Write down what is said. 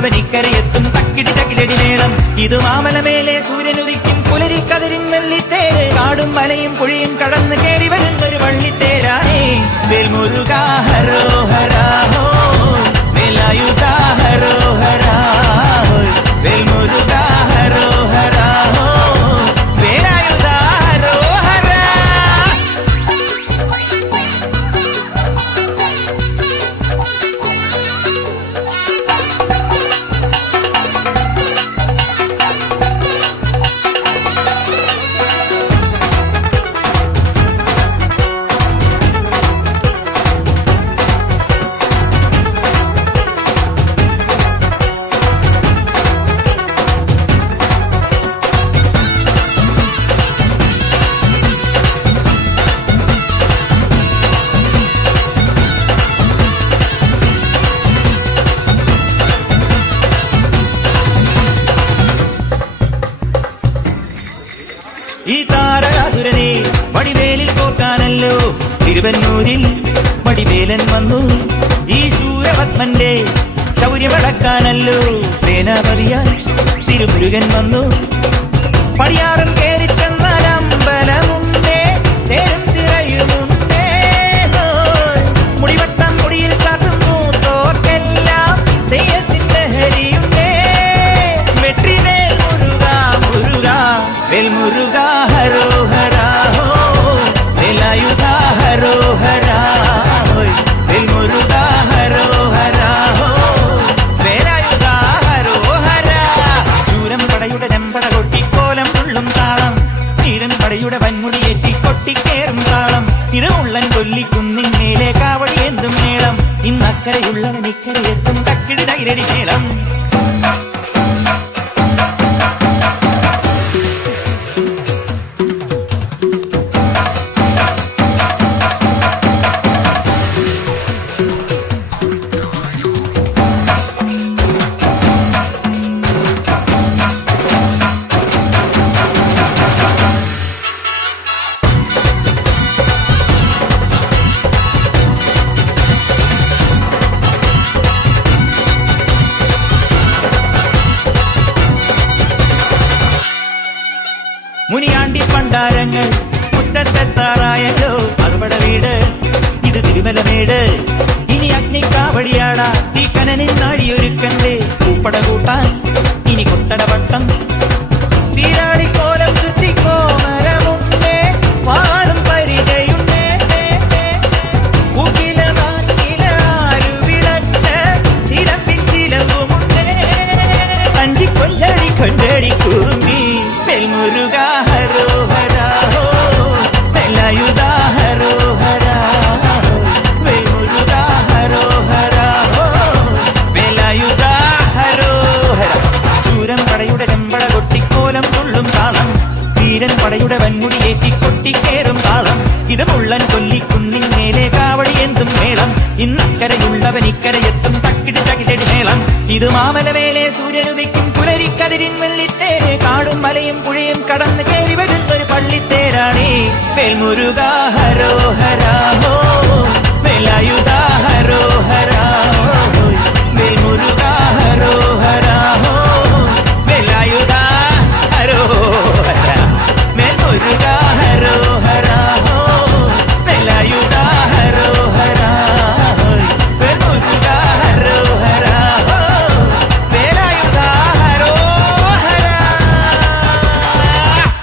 അക്കരയുള്ളവനിക്കരയെത്തും തക്കിടി തകിലടി മേളം. ഇത് മാമലമേലെ സൂര്യനുദിക്കും പുലരിക്കതിരിൻ വെള്ളിത്തേര്. കാടും മലയും പുഴയും കടന്ന് കേറി വരുന്നൊരു വള്ളിത്തേരാണേ. വേൽമുരുകാ ഹരോഹരാ ഹോ, വേലായുധാ ഹരോഹരാ ഹോ, വേൽമുരുകാ ഹരോഹരാ ഹോ, വേലായുധാ ഹരോഹരാ. ഈ താരകാസുരനെ വടിവേലിൽ കോർക്കാനല്ലോ തിരുവന്നൂരിൽ വടിവേലൻ വന്നു. ഈ സൂര്യപത്മന്റെ ശൗര്യമടക്കാനല്ലോ സേനാപതിയായി തിരുമുരുകൻ വന്നു. പടിയാറും കേറിച്ചെന്നാൽ അമ്പലമുണ്ടേ, തേരും തിരയുമുണ്ടേ. മുടിവട്ടം മുടിയിൽ കാത്തും മൂത്തോർക്കെല്ലാം തെയ്യത്തിന്റെ ഹരിയുണ്ടേ. വെട്രിവേൽ മുരുകാ മുരുകാ വേൽമുരുകാ ഹരോഹരാ ഹോ, വേലായുധാ ഹരോഹരാ ഹോ, വേൽമുരുകാ ഹരോഹരാ ഹോ, വേലായുധാ ഹരോഹരാ. ശൂരം പടയുടെ ചെമ്പട കൊട്ടിക്കോലം തുള്ളും താളം, വീരൻ പടയുടെ വൻമുടിയേറ്റി കൊട്ടിക്കേറും താളം. ഇത് ഉള്ളൻ കൊല്ലിക്കുന്നിൻ മേലെ കാവടി എന്തും മേളം. ഇന്നക്കരയുള്ളവനിക്കരയെത്തും തക്കിടി തകിലടി മേളം. മുനിയാണ്ടി പണ്ടാരങ്ങൾ മുറ്റത്തെത്താറായല്ലോ അറുപട വീട്. ഇത് തിരുമലമേട്. ഇനി അഗ്നിക്കാവടിയാടാ ഈ കനനിൽ നാഴിയൊരുക്കണ്ടേ. പൂപ്പട കൂട്ടാൻ ഇനി കൊട്ടടവട്ടം. തീരാളിക്കോലം ചുറ്റിക്കോമരമുണ്ടേ, വാളും പരിചയുണ്ടേ. ൂക്കിലാരുവിളക്ക് ചിലമ്പിൻ ചിലമ്പുമുണ്ടേ. കഞ്ചി കൊല്ലടി കൊല്ലടി കുറുമ്പി വേൽമുരുകാ ഹരോഹരാ ഹോ, വേലായുധാ ഹരോഹരാ ഹോ, വേൽമുരുകാ ഹരോഹരാ ഹോ, വേലായുധാ ഹരോഹരാ. ശൂരൻ പടയുടെ ചെമ്പട കൊട്ടിക്കോലം തുള്ളും താളം, വീരൻ പടയുടെ വൻമുടിയേറ്റി കൊട്ടിക്കേറും താളം. ഇത് മുള്ളൻ കൊല്ലിക്കുന്നിൻ മേലെ കാവടി എന്തും മേളം. ഇന്നക്കരയുള്ളവനിക്കരയെത്തും തക്കിടി തകിലടി മേളം. ഇത് മാമലമേലെ സൂര്യനുദിക്കും പുലരിക്കതിരിൻ വെള്ളിത്തേര്. കാടും മലയും പുഴയും കടന്ന് കേറി വരുന്നൊരു പള്ളിത്തേരാണേ. വേൽമുരുകാ ഹരോഹരാ ഹോ, വേലായുധാ